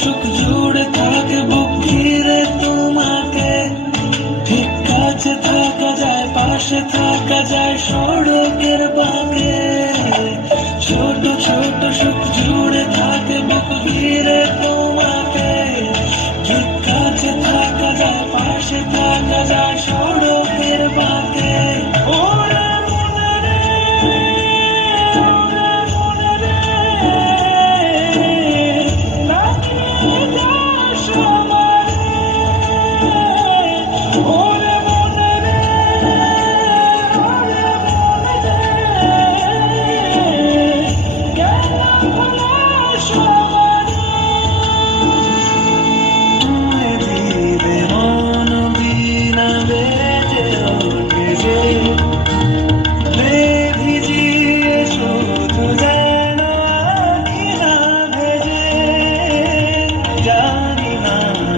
সুখ জুড়ে থাকে বুক ঘিরে তোমাকে। ঠিক কাছে থাকা যায়, পাশে থাকা যায় সড়কের বাঁকে। ছোট ছোট সুখ জুড়ে থাকে বুক ঘিরে তোমাকে। ঠিক কাছে থাকা যায়, পাশে থাকা যায় সড়কের বাঁকে। ওরে মনে রে, ওরে মনে রে, লাগিয়ে যাস আমারে। ওরে মনে রে, ওরে মনে রে, গেল ভালোবাস আমারে। দিবে মন বিনা বেজে ওঠে যে, ভিজিয়ে শুধু যেন আঁখি না ভেজে। জানি না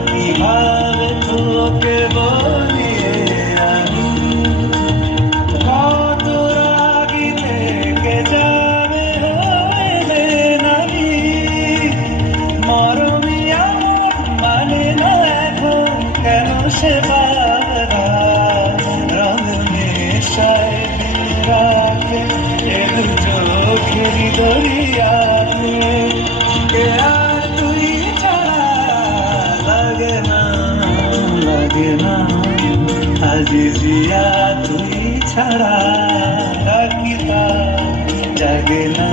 কিভাবে তোকে বলিয়ে আমি, কত রাগি থেকে যাবে হইলে নামি। মরমি আমার মানে না এখন কেন সে বাধা, রঙ নেশায় দিন রাখে এ দু চোখেরই দরিয়াতে। কে আর তুই ছাড়া লাগে না, লাগে না আজিজিয়া তুই ছাড়া ডাকিতা জাগে না,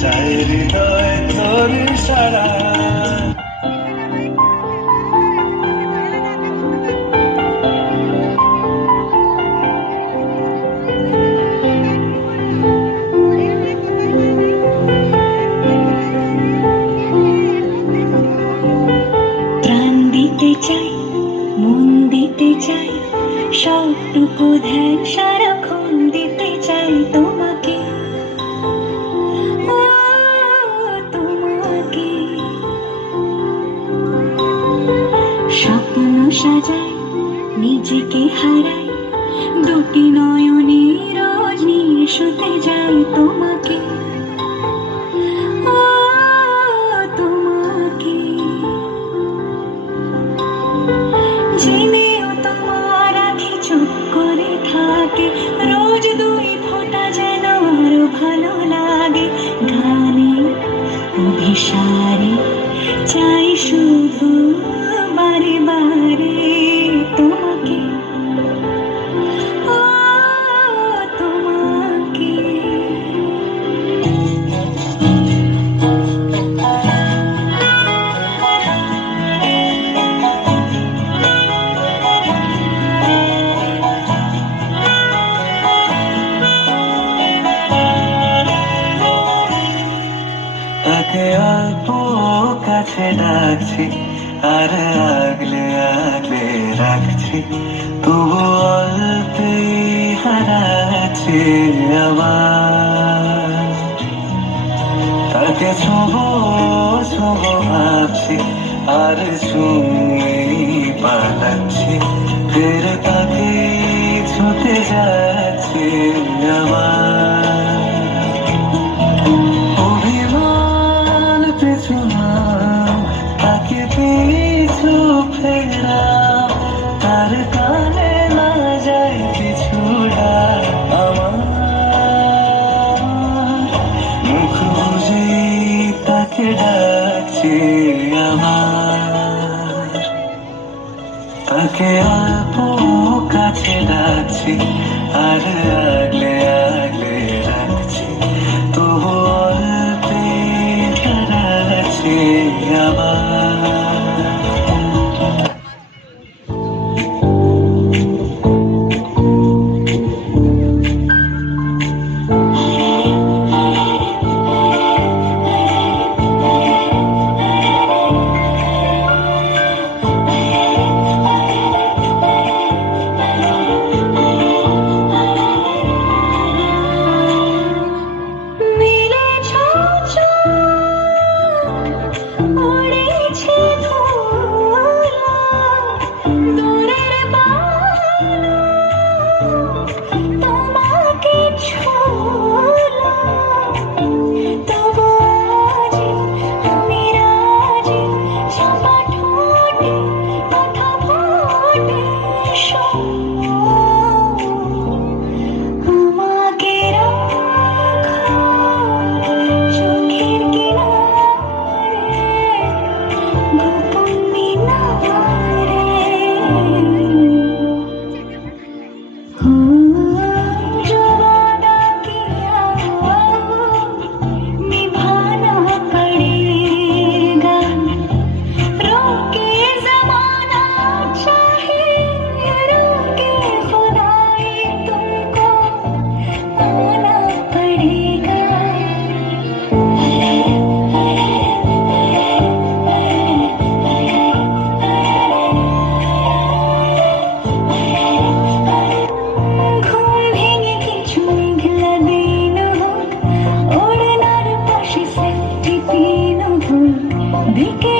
চাই হৃদয় তোর সারা। প্রাণ দিতে চাই, মন দিতে চাই, সবটুকু ধ্যান সারাক্ষণ দিতে চাই তোমাকে। ও তোমাকে স্বপ্ন সাজাই, নিজেকে হারাই, দুটি নয়নে রোজ নিয়ে শুতে যাই তোমাকে। ও তোমাকে জেনেও তোমার আঁখি চুপ করে থাকে, রোজ দুই ফোঁটা যেন আরো ভালো লাগে। গানে অভিসারে চাই শুধু বারে বারে তোমাকে। ও তোমাকে তাকে অল্প কাছে ডাকছি, আর আগলে আগলে রাখছি, তবু অল্পেই হারাচ্ছি আবার। তাকে ছোঁবো ছোঁবো ভাবছি, আর ছুঁয়েই পালাচ্ছি, ফের তাকে ছুঁতে যাচ্ছি আবার। অভিমান পিছু নাম, তাকে পিছু ফেরাম, তার কানে না যায় কিছু ডাক আমার। মুখ বুঝে তাকে ডাকছি আমার। তাকে অল্প কাছে ডাকছি, আর আগলে আগলে চিঠি তিন ভুল দিকে